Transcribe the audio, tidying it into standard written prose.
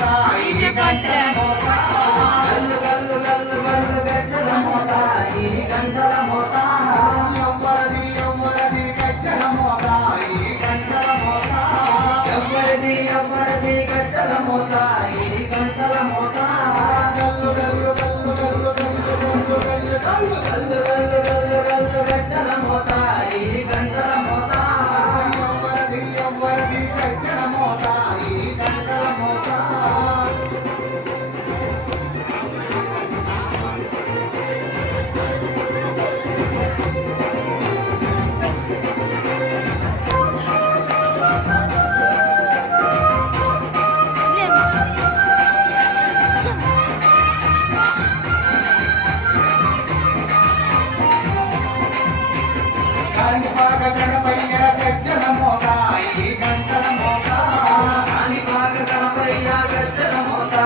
DJ పట్రా గల్లు గల్లు గల్లు గల్లు గజ్జల మోత ఈ గంటల మోత ఎవ్వరిది ఎవ్వరిది గజ్జల మోత ఈ గంటల మోత ఎవ్వరిది ఎవ్వరిది గజ్జల మోత ఈ గంటల మోత గల్లు గల్లు గల్లు గల్లు గల్లు గల్లు గల్లు గల్లు గల్లు గల్లు గల్లు గజ్జల మోత ఈ గంటల మోత ఎవ్వరిది ఎవ్వరిది గజ్జల మోత ఈ గంటల మోత కాణిపాక గణపయ్య గజ్జల మోత ఈ గంటల మోత కాణిపాక గణపయ్య గజ్జల మోత